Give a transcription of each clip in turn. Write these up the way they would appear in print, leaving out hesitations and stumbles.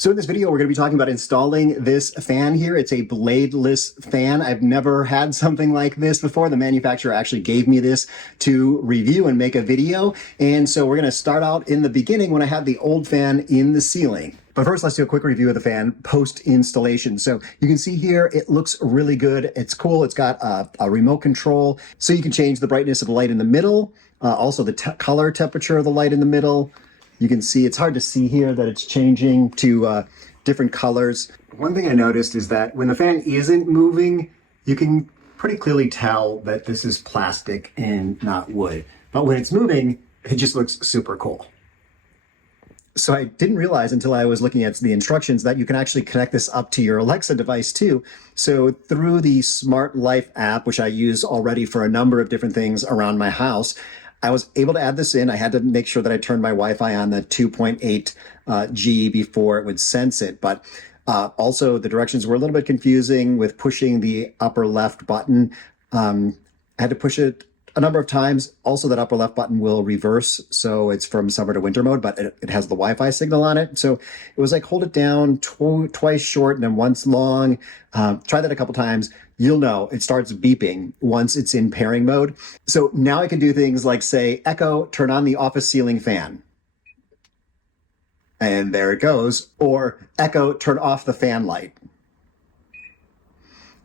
So in this video, we're going to be talking about installing this fan here. It's a bladeless fan. I've never had something like this before. The manufacturer actually gave me this to review and make a video. And so we're going to start out in the beginning when I had the old fan in the ceiling. But first, let's do a quick review of the fan post-installation. So you can see here, it looks really good. It's cool. It's got a remote control, so you can change the brightness of the light in the middle, also the color temperature of the light in the middle. You can see, it's hard to see here that it's changing to different colors. One thing I noticed is that when the fan isn't moving, you can pretty clearly tell that this is plastic and not wood. But when it's moving, it just looks super cool. So I didn't realize until I was looking at the instructions that you can actually connect this up to your Alexa device too. So through the Smart Life app, which I use already for a number of different things around my house, I was able to add this in. I had to make sure that I turned my Wi-Fi on the 2.8 G before it would sense it. But also the directions were a little bit confusing with pushing the upper left button. I had to push it a number of times. Also, that upper left button will reverse. So it's from summer to winter mode, but it has the Wi-Fi signal on it. So it was like, hold it down twice short and then once long. Try that a couple times. You'll know it starts beeping once it's in pairing mode. So now I can do things like say, Echo, turn on the office ceiling fan. And there it goes. Or Echo, turn off the fan light.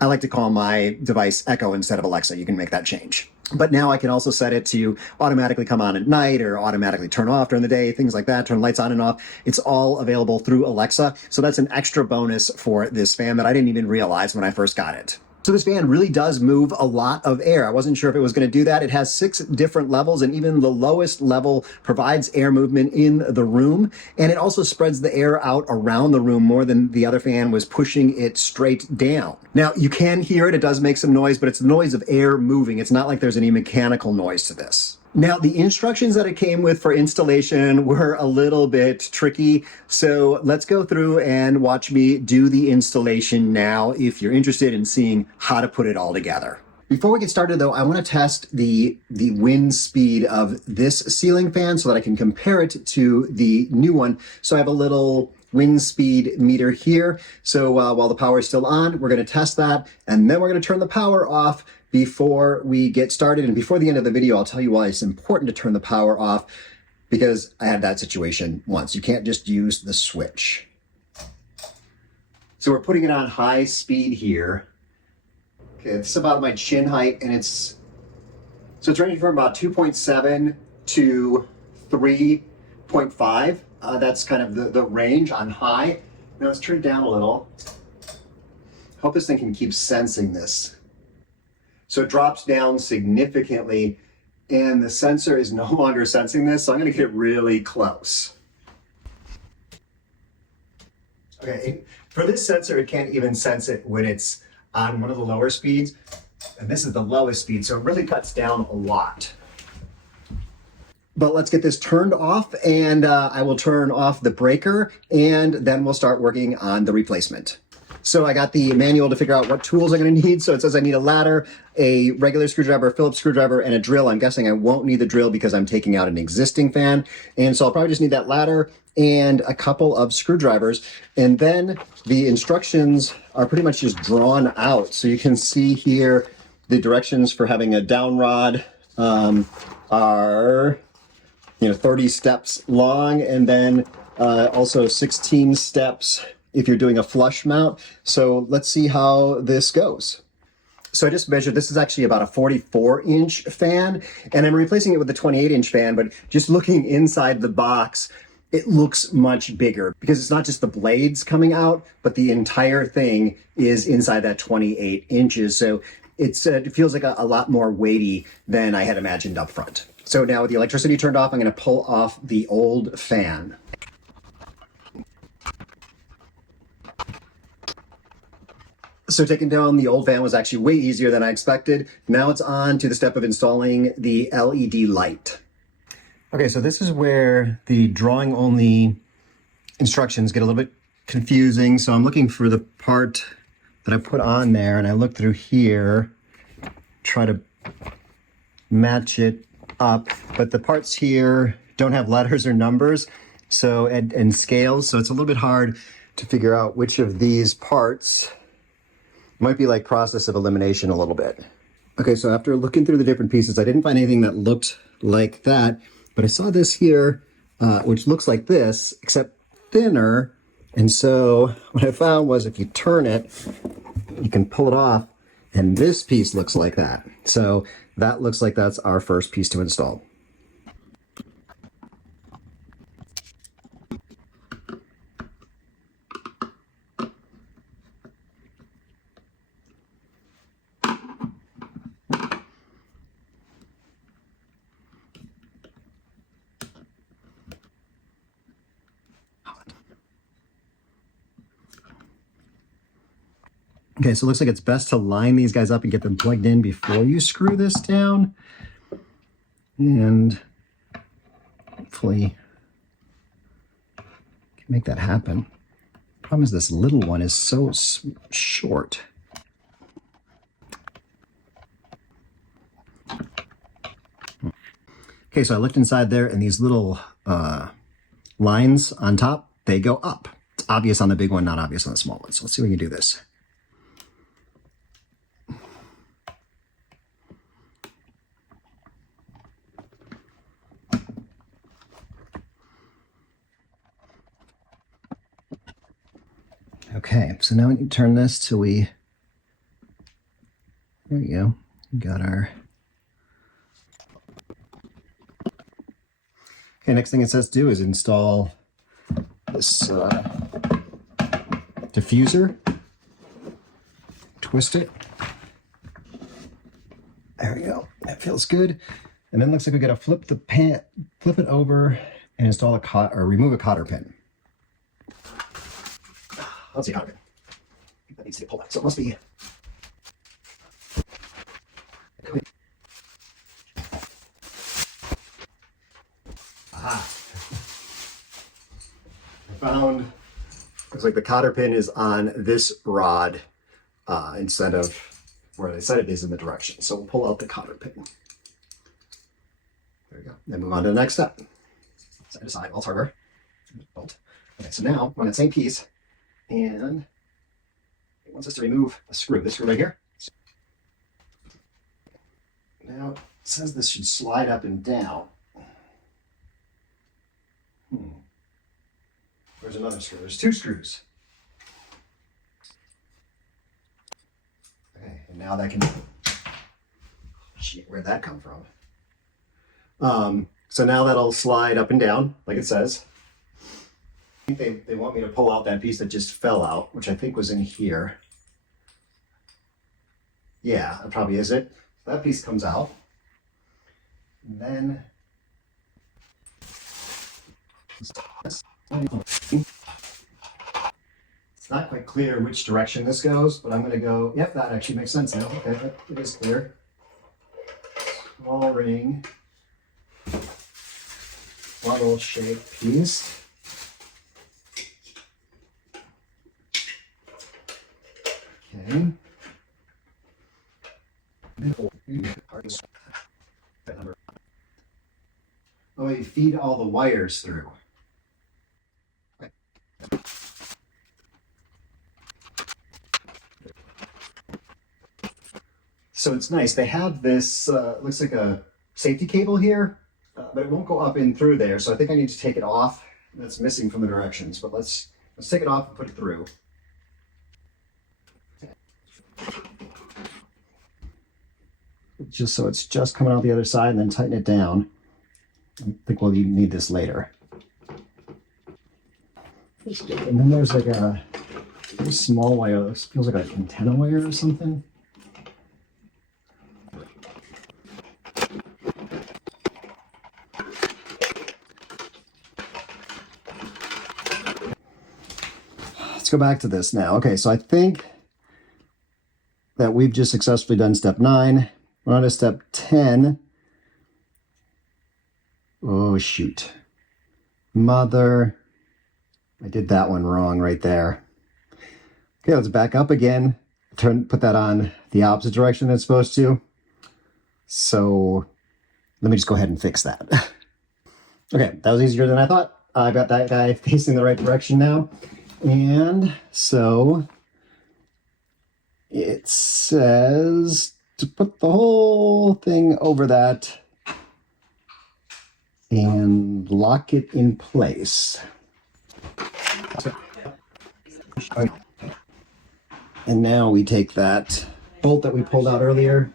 I like to call my device Echo instead of Alexa. You can make that change. But now I can also set it to automatically come on at night or automatically turn off during the day, things like that, turn lights on and off. It's all available through Alexa. So that's an extra bonus for this fan that I didn't even realize when I first got it. So this fan really does move a lot of air. I wasn't sure if it was going to do that. It has 6 different levels, and even the lowest level provides air movement in the room. And it also spreads the air out around the room more than the other fan was pushing it straight down. Now, you can hear it. It does make some noise, but it's the noise of air moving. It's not like there's any mechanical noise to this. Now, the instructions that it came with for installation were a little bit tricky, so let's go through and watch me do the installation now if you're interested in seeing how to put it all together. Before we get started though, I want to test the wind speed of this ceiling fan so that I can compare it to the new one. So I have a little wind speed meter here. So while the power is still on, we're going to test that, and then we're going to turn the power off before we get started. And before the end of the video, I'll tell you why it's important to turn the power off, because I had that situation once. You can't just use the switch. So we're putting it on high speed here. Okay, it's about my chin height, and it's ranging from about 2.7 to 3.5. That's kind of the range on high. Now let's turn it down a little. Hope this thing can keep sensing this. So it drops down significantly, and the sensor is no longer sensing this, so I'm going to get really close. Okay, for this sensor, it can't even sense it when it's on one of the lower speeds, and this is the lowest speed, so it really cuts down a lot. But let's get this turned off, and I will turn off the breaker, and then we'll start working on the replacement. So I got the manual to figure out what tools I'm going to need. So it says I need a ladder, a regular screwdriver, a Phillips screwdriver, and a drill. I'm guessing I won't need the drill because I'm taking out an existing fan. And so I'll probably just need that ladder and a couple of screwdrivers. And then the instructions are pretty much just drawn out. So you can see here the directions for having a down rod are 30 steps long, and then also 16 steps if you're doing a flush mount. So let's see how this goes. So I just measured, this is actually about a 44-inch fan, and I'm replacing it with a 28-inch fan, but just looking inside the box, it looks much bigger because it's not just the blades coming out, but the entire thing is inside that 28 inches. So it feels like a lot more weighty than I had imagined up front. So now with the electricity turned off, I'm going to pull off the old fan. So taking down the old fan was actually way easier than I expected. Now it's on to the step of installing the LED light. Okay, so this is where the drawing only instructions get a little bit confusing. So I'm looking for the part that I put on there, and I look through here, try to match it up, but the parts here don't have letters or numbers, so and scales, so it's a little bit hard to figure out which of these parts might be like process of elimination a little bit. Okay, so after looking through the different pieces, I didn't find anything that looked like that, but I saw this here, which looks like this, except thinner. And so what I found was if you turn it, you can pull it off, and this piece looks like that. So that looks like that's our first piece to install. Okay, so it looks like it's best to line these guys up and get them plugged in before you screw this down. And hopefully can make that happen. Problem is this little one is so short. Okay, so I looked inside there, and these little lines on top, they go up. It's obvious on the big one, not obvious on the small one. So let's see if we can do this. Okay, so now we can turn this till we, there you go, we got our, okay, next thing it says to do is install this diffuser, twist it, there we go, that feels good, and then it looks like we gotta flip it over and install or remove a cotter pin. Let's see how good. I think that needs to get pulled out. So it must be. Aha. I found, looks like the cotter pin is on this rod instead of where they said it is in the direction. So we'll pull out the cotter pin. There we go. Then move on to the next step. Side to side, all hardware. Bolt. Okay, so now we're on that same piece. And it wants us to remove a screw, this screw right here. Now, it says this should slide up and down. There's another screw. There's two screws. Okay, and now that can... Shit, where'd that come from? So now that'll slide up and down, like it says. I think they want me to pull out that piece that just fell out, which I think was in here. Yeah, that probably is it. So that piece comes out. And then it's not quite clear which direction this goes, but I'm going to go, yep, that actually makes sense now. Okay, it is clear. Small ring, funnel shaped piece. Okay. Oh, you feed all the wires through. So it's nice. They have this, looks like a safety cable here, but it won't go up in through there. So I think I need to take it off. That's missing from the directions, but let's take it off and put it through. Just so it's just coming out the other side, and then tighten it down. I think we'll need this later. And then there's like a very small wire. This feels like an antenna wire or something. Let's go back to this now. Okay, so I think that we've just successfully done step 9. We're on to step 10. Oh, shoot. Mother. I did that one wrong right there. Okay, let's back up again. Put that on the opposite direction than it's supposed to. So let me just go ahead and fix that. Okay, that was easier than I thought. I've got that guy facing the right direction now. And so it says to put the whole thing over that and lock it in place. And now we take that bolt that we pulled out earlier.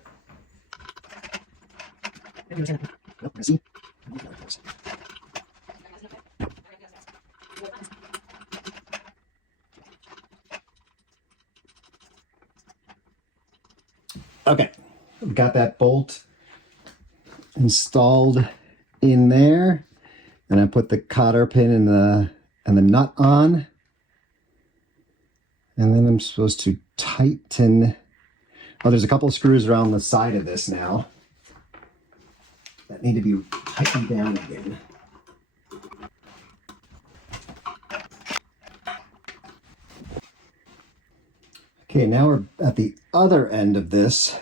Okay, we've got that bolt installed in there, and I put the cotter pin and the nut on, and then I'm supposed to tighten. Oh, there's a couple of screws around the side of this now that need to be tightened down again. Okay, now we're at the other end of this.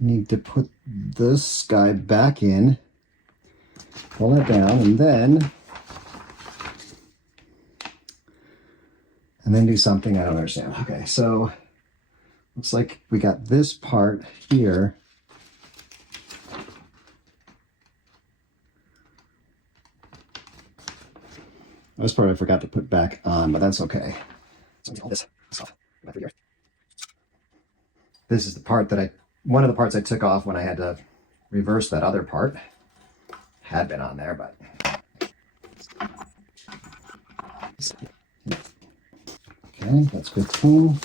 Need to put this guy back in, pull it down, and then do something I don't understand. Okay, so looks like we got this part here. This part I forgot to put back on, but that's okay. So let me hold this off. This is the part that one of the parts I took off when I had to reverse that other part. Had been on there, but. Okay, that's 15.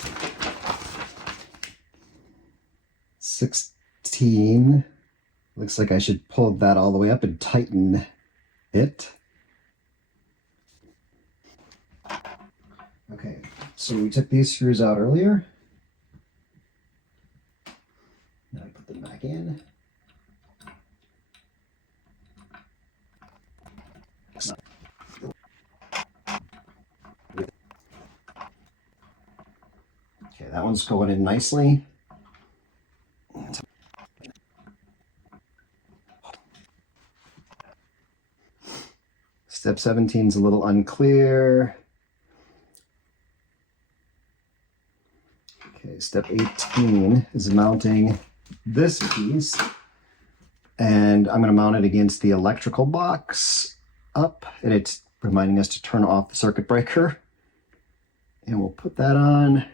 16. Looks like I should pull that all the way up and tighten it. Okay, so we took these screws out earlier. Now I put them back in. Okay, that one's going in nicely. Step 17 is a little unclear. Okay, step 18 is mounting this piece, and I'm going to mount it against the electrical box up, and it's reminding us to turn off the circuit breaker. And we'll put that on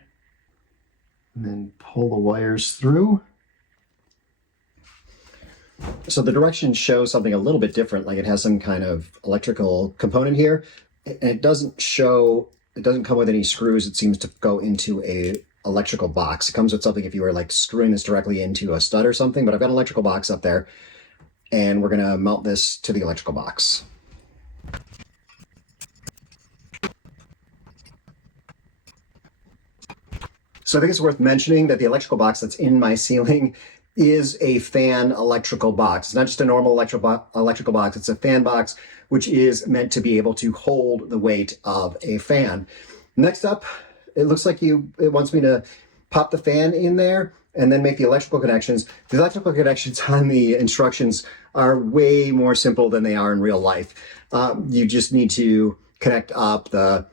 and then pull the wires through. So the directions show something a little bit different, like it has some kind of electrical component here, and it doesn't come with any screws. It seems to go into a electrical box. It comes with something if you were like screwing this directly into a stud or something, but I've got an electrical box up there, and we're gonna mount this to the electrical box. So I think it's worth mentioning that the electrical box that's in my ceiling is a fan electrical box. It's not just a normal electrical box, it's a fan box, which is meant to be able to hold the weight of a fan. Next up, it looks like it wants me to pop the fan in there and then make the electrical connections. The electrical connections on the instructions are way more simple than they are in real life. You just need to connect up the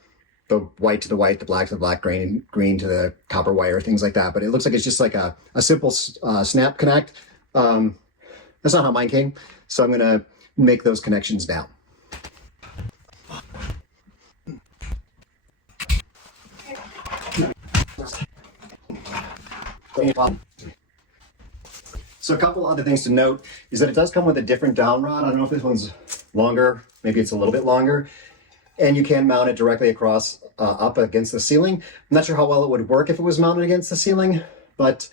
white to the white, the black to the black, green to the copper wire, things like that. But it looks like it's just like a simple snap connect. That's not how mine came. So I'm gonna make those connections now. So a couple other things to note is that it does come with a different down rod. I don't know if this one's longer, maybe it's a little bit longer. And you can mount it directly across up against the ceiling. I'm not sure how well it would work if it was mounted against the ceiling, but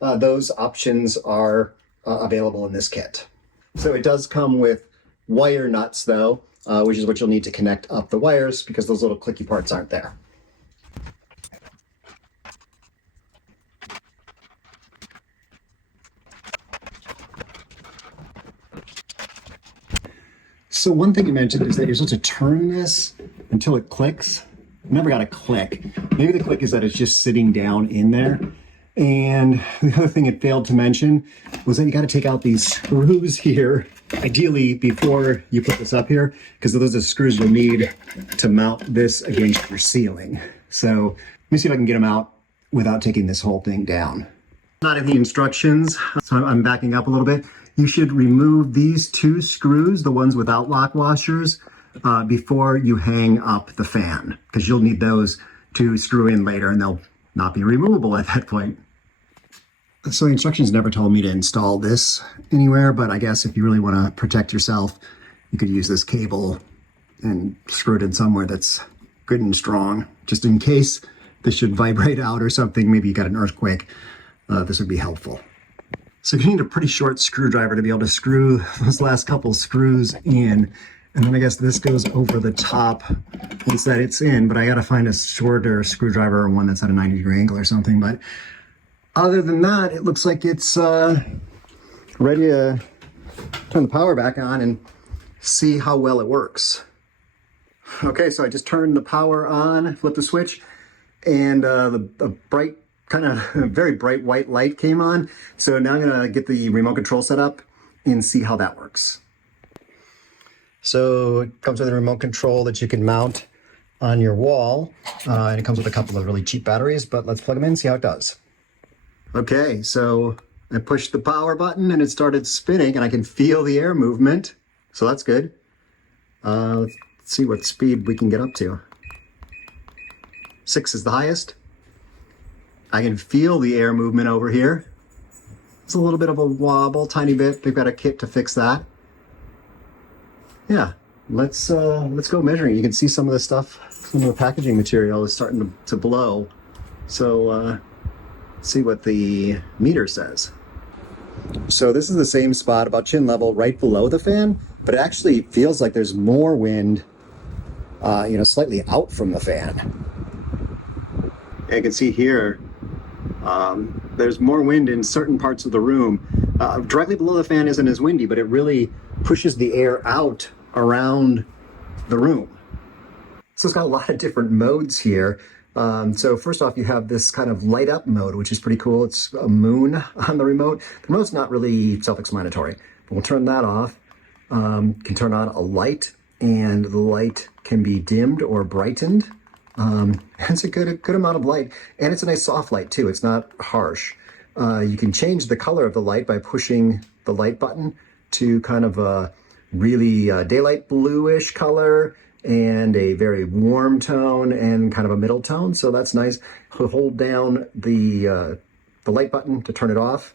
those options are available in this kit. So it does come with wire nuts though, which is what you'll need to connect up the wires because those little clicky parts aren't there. So one thing you mentioned is that you're supposed to turn this until it clicks. I never got a click. Maybe the click is that it's just sitting down in there. And the other thing it failed to mention was that you got to take out these screws here ideally before you put this up here, because those are the screws you'll need to mount this against your ceiling. So let me see if I can get them out without taking this whole thing down. Not in the instructions, so I'm backing up a little bit. You should remove these two screws, the ones without lock washers, before you hang up the fan, because you'll need those to screw in later and they'll not be removable at that point. So the instructions never told me to install this anywhere, but I guess if you really want to protect yourself, you could use this cable and screw it in somewhere that's good and strong, just in case this should vibrate out or something. Maybe you got an earthquake. This would be helpful. So you need a pretty short screwdriver to be able to screw those last couple screws in. And then I guess this goes over the top once that it's in, but I got to find a shorter screwdriver or one that's at a 90-degree angle or something. But other than that, it looks like it's ready to turn the power back on and see how well it works. Okay, so I just turned the power on, flipped the switch, and the bright, kind of very bright white light came on. So now I'm gonna get the remote control set up and see how that works. So it comes with a remote control that you can mount on your wall, and it comes with a couple of really cheap batteries, but let's plug them in and see how it does. Okay, so I pushed the power button and it started spinning and I can feel the air movement. So that's good. Let's see what speed we can get up to. 6 is the highest. I can feel the air movement over here. It's a little bit of a wobble, tiny bit. They've got a kit to fix that. Yeah, let's go measuring. You can see some of the stuff, some of the packaging material is starting to blow. So see what the meter says. So this is the same spot about chin level right below the fan, but it actually feels like there's more wind, slightly out from the fan. You can see here, there's more wind in certain parts of the room. Directly below the fan isn't as windy, but it really pushes the air out around the room. So it's got a lot of different modes here. So first off, you have this kind of light up mode, which is pretty cool. It's a moon on the remote. The remote's not really self-explanatory, but we'll turn that off. Can turn on a light, and the light can be dimmed or brightened. It's a good amount of light, and it's a nice soft light too. It's not harsh. You can change the color of the light by pushing the light button to kind of a really daylight bluish color, and a very warm tone and kind of a middle tone. So that's nice. Hold down the light button to turn it off.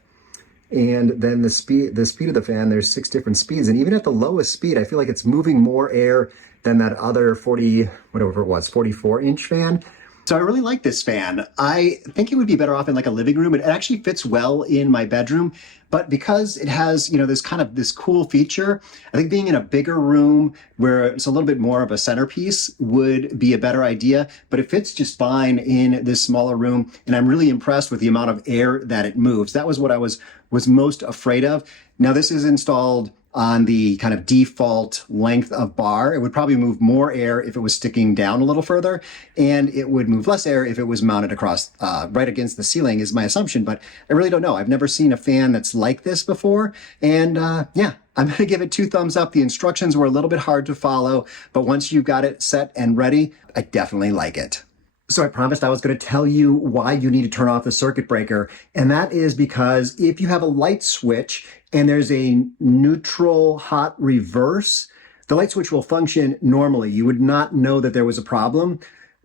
And then the speed of the fan, there's 6 different speeds. And even at the lowest speed, I feel like it's moving more air than that other 44-inch fan. So I really like this fan. I think it would be better off in like a living room. It actually fits well in my bedroom, but because it has, this cool feature, I think being in a bigger room where it's a little bit more of a centerpiece would be a better idea, but it fits just fine in this smaller room. And I'm really impressed with the amount of air that it moves. That was what I was most afraid of. Now this is installed on the kind of default length of bar. It would probably move more air if it was sticking down a little further, and it would move less air if it was mounted across right against the ceiling is my assumption, but I really don't know. I've never seen a fan that's like this before, and yeah, I'm gonna give it 2 thumbs up. The instructions were a little bit hard to follow, but once you've got it set and ready, I definitely like it. So I promised I was going to tell you why you need to turn off the circuit breaker. And that is because if you have a light switch and there's a neutral hot reverse, the light switch will function normally. You would not know that there was a problem,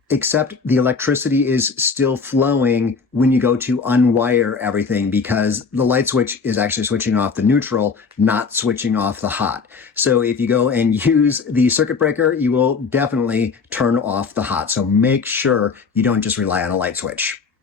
except the electricity is still flowing when you go to unwire everything, because the light switch is actually switching off the neutral, not switching off the hot. So if you go and use the circuit breaker, you will definitely turn off the hot. So make sure you don't just rely on a light switch.